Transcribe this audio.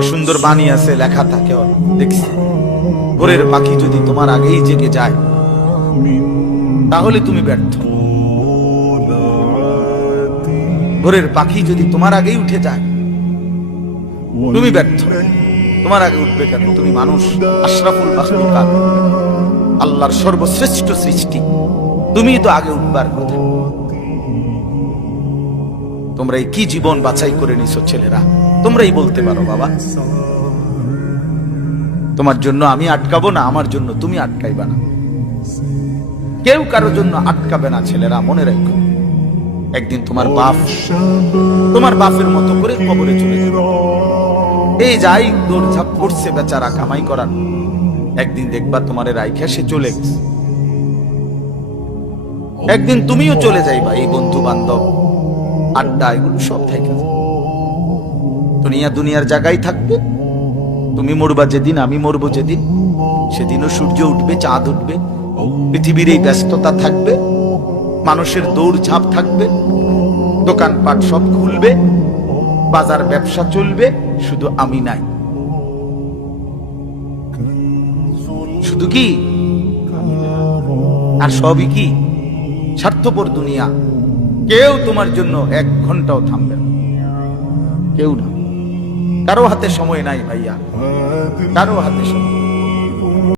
একটা সুন্দর বাণী আছে, লেখা থাকে, দেখছি, ভোরের পাখি যদি তোমার আগেই জেগে যায় তাহলে তুমি ব্যর্থ। ভোরের পাখি যদি তোমার আগেই উঠে যায় তুমি ব্যর্থ। তোমার আগে উঠবে কেন? তুমি মানুষ, আশরাফুল মাখলুকাত, আল্লাহর সর্বশ্রেষ্ঠ সৃষ্টি, তুমি তো আগে উঠবার কথা। তোমরা এই কি জীবন বাছাই করে নিছো ছেলেরা? তোমরাই বলতে পারো বাবা। তোমার জন্য আমি আটকাবো না, আমার জন্য তুমি আটকাইবা না। কেউ কারোর জন্য আটকাবে না ছেলেরা, মনে রাখো। একদিন তোমার বাপের মতো করে কবরে চলে যাবে। এই যাই দৌড়ঝাঁপ করছে বেচারা কামাই করার, একদিন দেখবা তোমার রাইখা সে চলে গেছে। একদিন তুমিও চলে যাইবা। এই বন্ধু বান্ধব আড্ডা এগুলো সব থেকে দুনিয়ার জায়গায় থাকবে। তুমি মরবা যেদিন, আমি মরবো যেদিন, সেদিনও সূর্য উঠবে, চাঁদ উঠবে, পৃথিবীর এই ব্যস্ততা থাকবে, মানুষের দৌড়ঝাঁপ থাকবে, দোকানপাট সব খুলবে, বাজার ব্যবসা চলবে, শুধু আমি নাই। শুধু কি আর সবই কি স্বার্থপর দুনিয়া। কেউ তোমার জন্য 1 ঘন্টাও থামবে না, কেউ না। কারো হাতে সময় নাই ভাইয়া, কারো হাতে সময়।